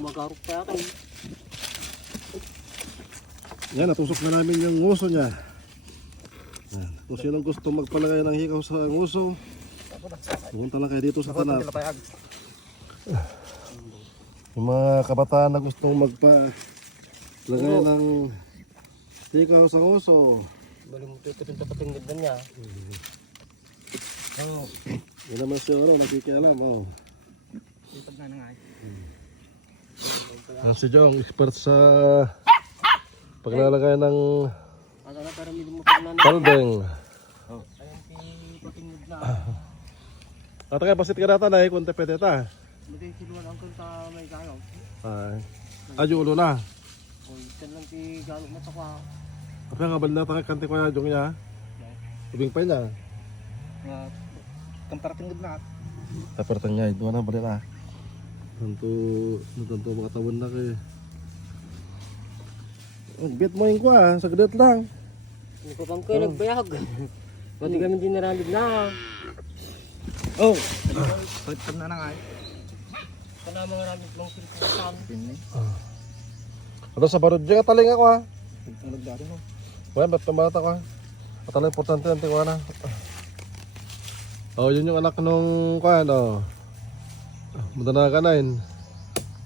Umagarok pa ako. Yan, natusok na namin yung nguso niya. Yan. Kung sinong gusto magpalagay ng hikaw sa nguso, pumunta lang kayo dito sa Tanat. Yung mga kabataan na gustong magpalagay ng hikaw sa nguso, Balimutin ko itong tapatingin na niya. oh, yun naman siya, nakikialam. Oh. Ipag na nga. Yan si Jong, expert sa paglalagay ng Ano na pero milimutan na paldeng. Ayun patingin na. At kaya pasit ka natin ay kung tepete ta. Magay siluan ang kanta may galaw. Ay, adyo ulo na. O itan lang ti galaw na takwa. Apa nga bal na ta kanti ko ya Jong ya. Ubing pa niya. Kamparating na. Tapertan niya ito na bali na. Tentu mga tawon na kay. Bit mo yung kuha, saglit lang. Nagpapang ko nagbayag. Pati kami din naralig na. Oh, Pagkam na nga. Kana mga ramig mong silpusan. ato sa barod dyan kataling ako ha. Nagdag dari mo. Wala, ba't tamata ko ha. Kataling importante ang tingwa na. Oh, yun yung anak nung kuha, no. Muna na kanain.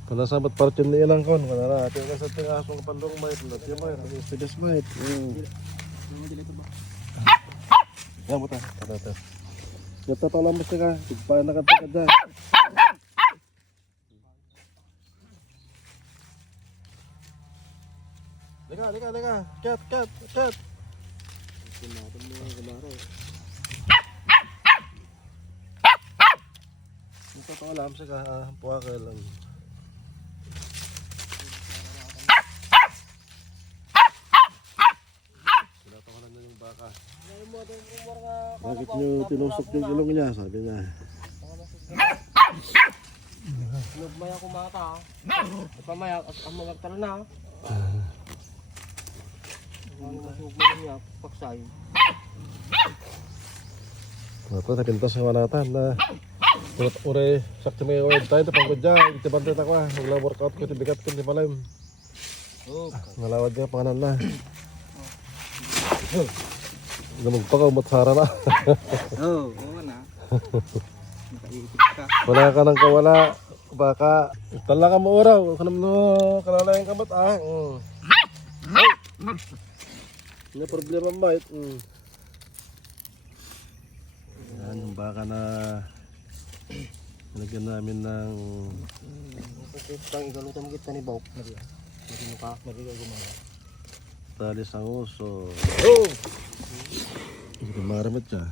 Panasabat partin ni ilang kon. Kana na, ito yung kasat yung asong pandong mait. Lat yung mait, nag-istigas mait. Yan mo ta, ito. Nagtatalamas ka ka, tigpayan na ka dyan. Lika, cat. Nagtatalam siya ka, puwaka lang. Tinatawanan na yung baka. Bakit nyo tinusok yung ilong niya? Sabi niya. Nagmaya kumata. Nagpamaya at ang mga tala na. Ano masugman niya, paksay. Ito, napintas yung wanatan na uray, sakti may oil tayo, panggod dyan, itibantay ako ha. Huwag lang workout ko, tibigat ko, di palim. Nalawad niya, panganan na. Namagpa ka, umatsara na. Oo na. Nakaipit ka. Wala ka nang kawala, baka tala ka mo oraw, kanam no, kalala yung kamat ah. Hindi problema ba? Yan yung baka na nilagyan namin ng Pang igalutan kita ni Bok. Magino ka, magiging gumawa. tali sa uso. Hindi maramit siya.